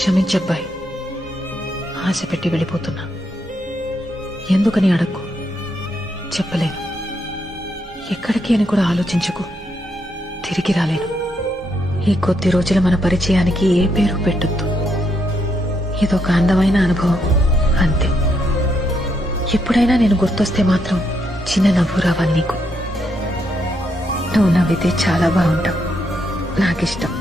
క్షమించబ్బాయి, ఆశ పెట్టి వెళ్ళిపోతున్నా. ఎందుకని అడక్కు, చెప్పలేను. ఎక్కడికి అని కూడా ఆలోచించుకు, తిరిగి రాలేను. ఈ కొద్ది రోజుల మన పరిచయానికి ఏ పేరు పెట్టొద్దు. ఇదొక అందమైన అనుభవం అంతే. ఎప్పుడైనా నేను గుర్తొస్తే మాత్రం చిన్న నవ్వు రావాలి నీకు. నువ్వు నవ్వితే చాలా బాగుంటావు, నాకిష్టం.